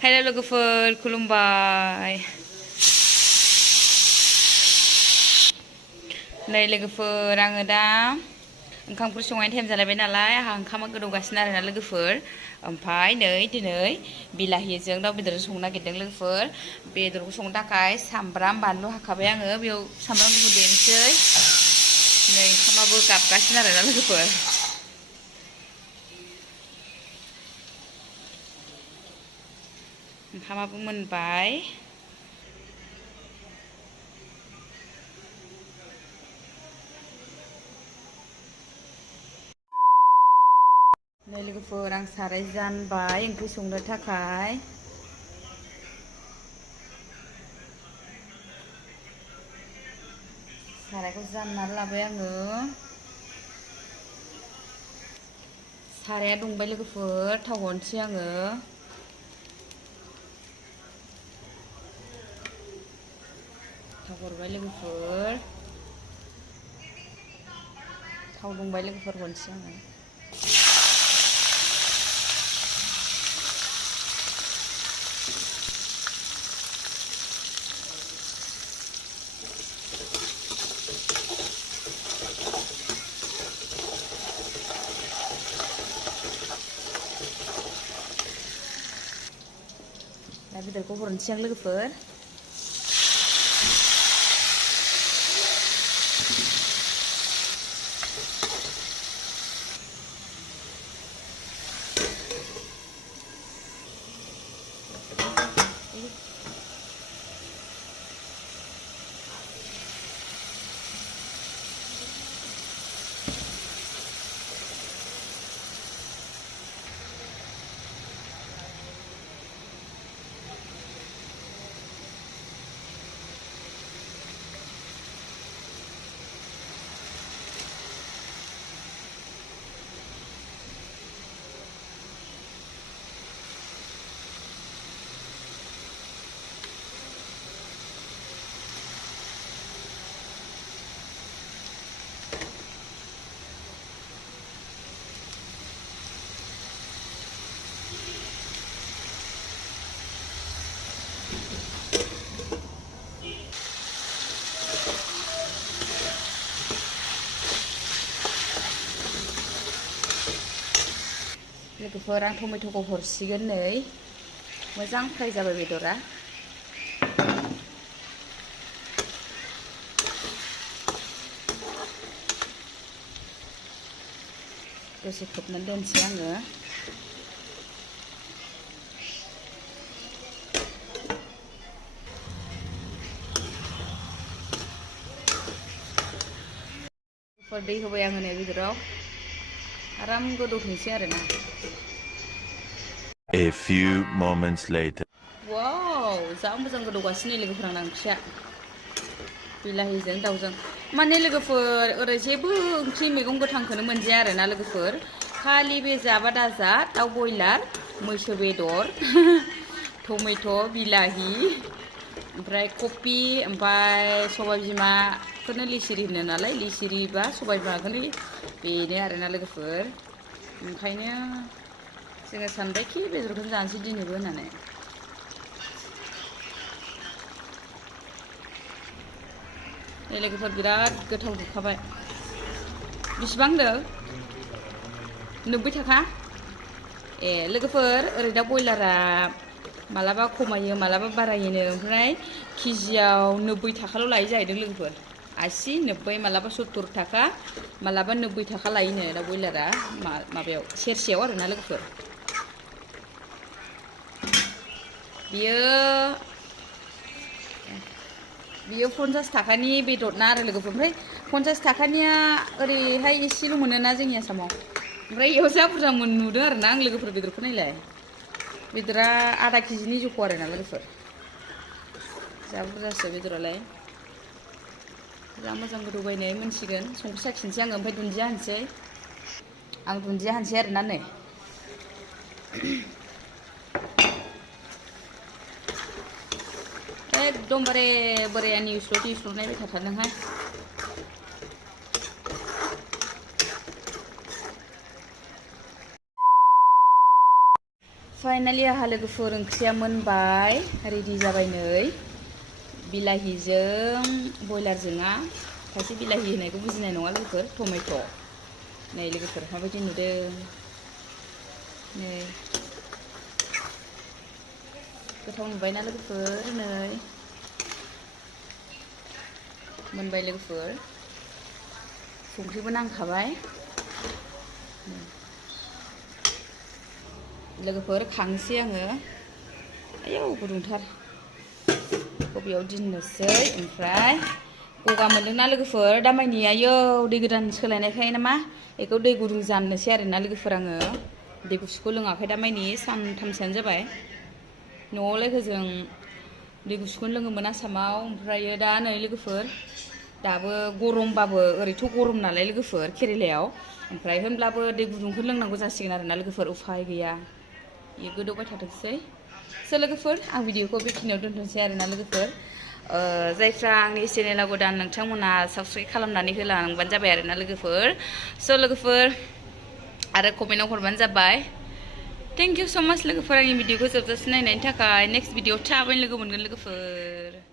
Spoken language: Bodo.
Hello लोगोफोर खुलुमबाय नै लोगोफोर आङो दा ओंखाम ओंख्रि संनायनि टाइम जालायबाय नालाय आंहा ओंखामा गोदौगासिनो आरोना लोगोफोर ओमफ्राय नै दिनै बिलाहिजों दाउ बेदरजों संनो नागिरदों लोगोफोर बेदरखौ संनो थाखाय सामब्राम बानलु हाखाबाय आङो बेयाव सामब्राम गुफुर देनोसै नै ओंखामाबो गाबगासिनो आरोना लोगोफोर ओंखामाबो मोनबाय नै लोगोफोर आं साराय जानबाय ओंख्रि संनो थाखाय सारायखौ जाननानै लाबाय आङो साराया दुंबाय लोगोफोर थाव हरनोसै आङो थाव हरबाय लोगोफोर थाव दुंबाय लोगोफोर हरनोसै आङो दा बेदरखौ हरनोसै आं लोगोफोर लोगोफोर आं टमेट'खौ हरसिगोन नै मोजां फ्राय जाबाय बेदरा दसे खोबनानै दोनसै आङो दै होबाय आङो नै बेदराव आराम गोदौथोंसै आरोना A few moments later. वाव जा मोजां गोदौगासिनो लोगोफोर आंना ओंख्रिया बिलाहिजों दाउजों माने लोगोफोर ओरै जेबो ओंख्रि मैगं गोथांखौनो मोनजाया आरोना लोगोफोर खालि बे जाबा दाजा दाउ बयलार मैसो बेदर टमेट' बिलाहि ओमफ्राय कपि ओमफ्राय सबाय बिमाखौनो लिसिरि होनो नालाय लिसिरि बा सबाय बिमाखौनो बेनो आरोना लोगोफोर ओंखायनो जोङो सानबायखि बेदरखौनो जानोसै दिनैबो होननानै लोगोफोर बिराद गोथाव नुखाबाय बेसेबां होनदों 90 थाखा ए लोगोफोर ओरै दा बयलारा मालाबा खमायो मालाबा बारायोनो ओमफ्राय केजियाव 90 थाखाल' लायो जाहैदों लोगोफोर 80 90 मालाबा 70 थाखा मालाबा 90 थाखा लायोनो दा बयलारा माबायाव सेरसेयाव आरोना लोगोफोर बियो 50 थाखानि बेदर ना आरो लोगोफोर ओमफ्राय 50 थाखानिया ओरैहाय एसेल' मोनोना जोंनि आसामाव ओमफ्राय इयाव जा बुरजा नुदों आरोना आं लोगोफोर बेदरखौ नायलाय बेदरा आधा केजिनि जख' आरोना लोगोफोर जा बुरजासो बेदरालाय जा मोजां गोदौबायनै मोनसिगोन संख्रि साखिनोसै आङो ओमफ्राय दुन्दिया होनोसै आं दुन्दिया होनोसै आरोना नै एकदमबारे बोराया निउसल' नायबाय थाथारदोंहाय फाइनालि आहा लोगोफोर ओंख्रिया मोनबाय रेडि जाबाय नै बिलाहिजों बयलारजोंआ खायसे बिलाहि होनायखौ बुजिनाय नङा लोगोफोर टमेट' नै लोगोफोर माबायदि नुदों नै गोथाव नुबायना लोगोफोर नै मोनबाय लोगोफोर संख्रिबो नांखाबाय लोगोफोर खांसै आङो आयौ गुदुंथार बेयाव दोननोसै ओमफ्राय गगा मोनदोंना लोगोफोर दामानि आयौ दै गोदान सोलायनायखाय नामा बेखौ दै गुदुं जाननोसै आरोना लोगोफोर आङो दै गुसुखौ लोङाखै दामानि सानथामसोआनो जाबाय न'आवलाय होजों दै गुसुखौनो लोङोमोन आसामाव ओमफ्रायो दा नै लोगोफोर दाबो गरमबाबो ओरैथ' गरम नालाय लोगोफोर केरेलायाव ओमफ्राय होनब्लाबो दै गुदुंखौ लोंनांगौ जासिगोन आरोना लोगोफोर उफाय गैया बेयो गोदौबाय थाथोंसै लोगोफोर आं भिडिअखौ बेखिनियाव दोनथ'नोसै आरोना लोगोफोर जायफ्रा आंनि चेनेलाव गोदान नोंथांमोना साबस्क्राइब खालामनानै होलांबानो जाबाय आरोना लोगोफोर लोगोफोर आरो कमेन्टआव हरबानो जाबाय थेंक इउ स' माच लोगोफोर आंनि भिडिअखौ जोबजासिम नायनायनि थाखाय नेक्स्ट भिडिअ थाबैनो लोगो मोनगोन लोगोफोर